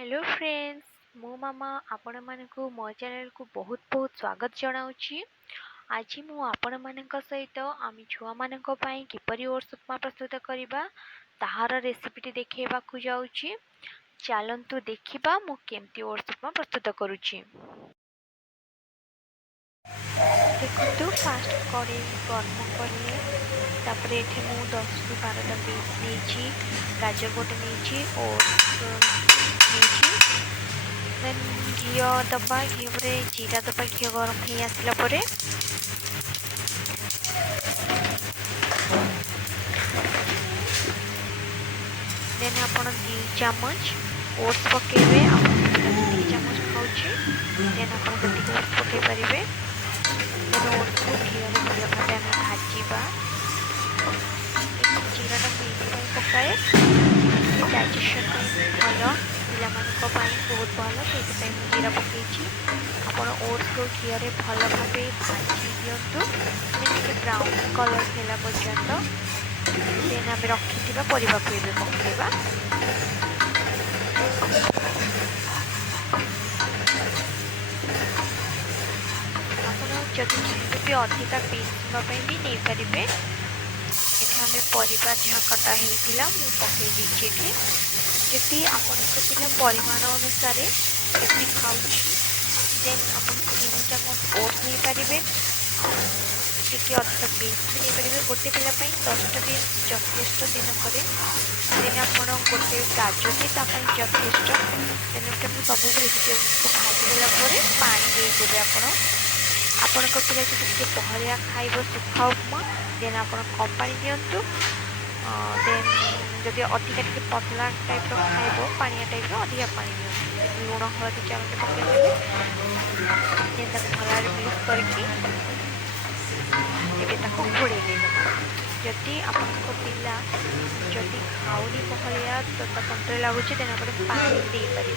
Hello friends मो मामा आपण मानकु मो चैनल को बहुत बहुत स्वागत जनाउछि। आज मु आपण मानक सहित आमी छुआ मानक पई किपरि ओट्स उपमा प्रस्तुत करिबा ताहार रेसिपीटी देखैबाकू जाउछि। चलंतु देखिबा मु केमती ओट्स उपमा प्रस्तुत करूछि। देखंतु फास्ट कड़े गरम करले तापर एठे मु 10 रु 12 पीस नेछि, गाजर गोटे नेछि, ओट्स नेछि। देन घी दबा, घी रे जीरा दबा, घी गरम हो आसला परे देन आपण 2 चम्मच ओट्स पकेबे। आपण 2 चम्मच खाउछि देन आपण कति ओट्स पके परिबे। देन ओट्स को घी रे भल भाबे हम भाजीबा। जीरा टा मेथी पकाए डाइजेशन भल पिला मानक पाई बहुत भल से जीरा पकई। आपण ओट्स को घी रे भल भाबे भाजी दियंतु जेमति ब्राउन कलर होला पर्यंत। देन आम रखिथिबा परिबा को एबे पकेबा। आपण जदि भी अधिका पीस भी नहीं पारे। एठे आम परिबा जहाँ कटा होता मु पकई देछि। एठे जदि आपनको पिला परिमाण अनुसार एति खाउछि देन आपण 3 चम्मच ओट्स नहीं पारे। टिके अधिक पीस भी नहीं पारे। गोटे पिला 10टा पीस यथेष्ट दिन करे। देन आपण गोटे गाजर भी यथेष्ट। देन सब भेजिटेबल्स को भाजीदेला पानी देदेवे। आपण पिला जब बहलिया खाइब सुखा उपमा देन आप कम पानी दिंतु। देन जदि अधिका टे पतला टाइप खाइब पानिया टाइप अधिका पानी दिंतु। लुण हलदी चामच पकईदेवे देन भल मिक्स करके घोड़े देदेबा। जदि आपको पिला जदि खाऊनी बहलिया तंत्र लगुच देन आप पानी दे पारे।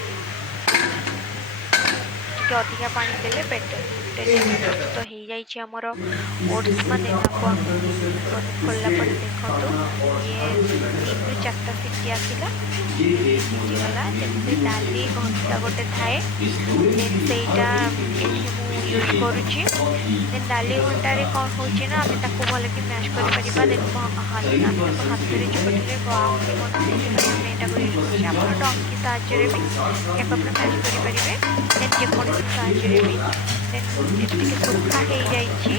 अधिका पानी देले बेटर। प्रस्तुत हो जाइए आमर ओट्स मैंने खोलला पर देखो ये 3 ରୁ 4टा सीटी आसला सीटीगला। डाली घंटा गोटे थाए देन सेटा यूज करुच्ची। देन डाली घंटे कौन हो आम भल कि मैश कर देन हाथ में चुपटिले गरम यूज कर डंकी साहाଯ୍य भी मैश करें। देन जेकोसी साहाଯ୍य भी देन सुखा हो जाइए।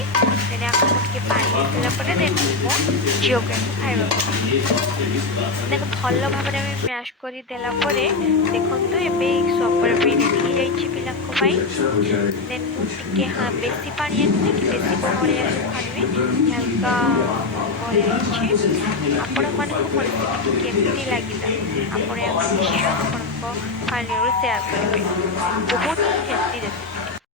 देन आपको पानी देला देन झील को खाइबा देन भल भाव में मैश कर देला देखो एबे सपर भी रेडी जाइए पिलांई। देन टिके हाँ बेसी पानी नुहे कि बेसी बहलिया सुखा नुहे हल्का बहलिया आपण मानक रेसिपी केमती लगे आपण निश्चय आपण फैमिली शेयर करेंगे। बहुत ही हेल्दी रेसिपी।